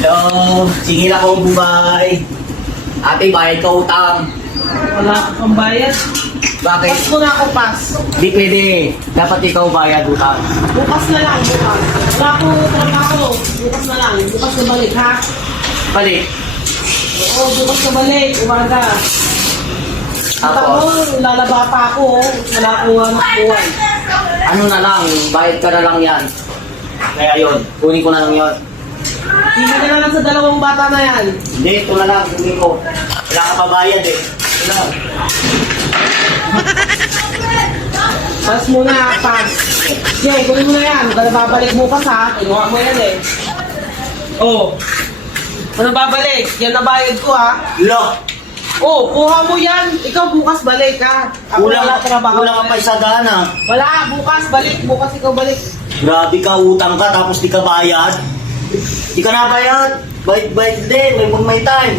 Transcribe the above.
Hello, singil akong buhay. Ate, bayad ka utang. Wala kang bayad. Bakit? Pas mo na ako, pas. Di pwede. Dapat ikaw bayad utang. Bukas na lang, bukas. Wala ko trabaho. Bukas na lang. Bukas na balik, ha? Balik. Oo, bukas na balik. Umaga. Kita mo, lalaba pa ako. Wala ko anak buhay. Ano na lang, bayad ka na lang yan. Kaya yun, kunin ko na lang yun. Hindi ka na lang sa dalawang bata na yan. Hindi, ito na lang, kunin ko. Wala ka pa bayad eh. Ito lang. Pas mo na, pas. Sige, kunin mo na yan. Huwag ka na babalik bukas, ha? Kinuha mo yan, eh. Oo. Ano babalik? Yan na bayad ko, ha? Lo, Oo, kuha mo yan. Ikaw bukas balik, ha? Ako wala trabaho. kulang ka pa isa daan. Wala, bukas balik. Bukas ikaw balik. Grabe ka, utang ka tapos di ka bayad. Di ka na bayad. Bayad din, may time.